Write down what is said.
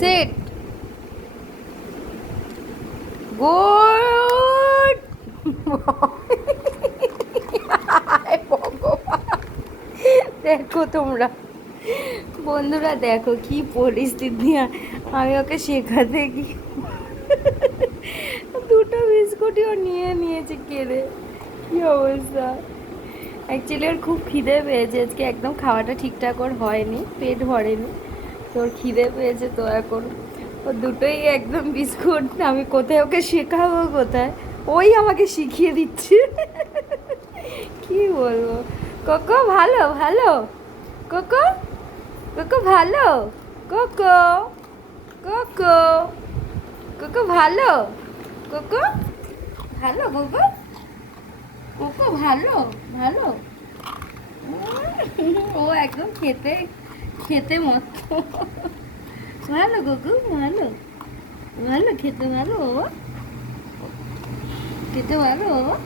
Set good. দেখো তোমরা বন্ধুরা, দেখো কি পরিস্থিতি। আমি ওকে শেখাতে গিয়ে দুটো বিস্কুটিও নিয়ে নিয়েছি কেড়ে। কি অবস্থা। অ্যাকচুয়ালি ওর খুব খিদে পেয়েছে আজকে, একদম খাওয়াটা ঠিকঠাক ওর হয়নি, পেট ভরেনি, তো ওর খিদে পেয়েছে। তো এখন ও দুটোই একদম বিস্কুট। আমি কোথায় ওকে শেখাবো, কোথায় ওই আমাকে শিখিয়ে দিচ্ছে। কি বলবো। কোকো ভালো ভালো, কোকো কোকো ভালো, কোকো কোকো কোকো ভালো, কোকো ভালো, কোকো কোকো ভালো ভালো। ও একদম খেতে খেতে মত। ভালো কোকো ভালো ভালো, খেতে ভালো বাবা, খেতে ভালো বাবা।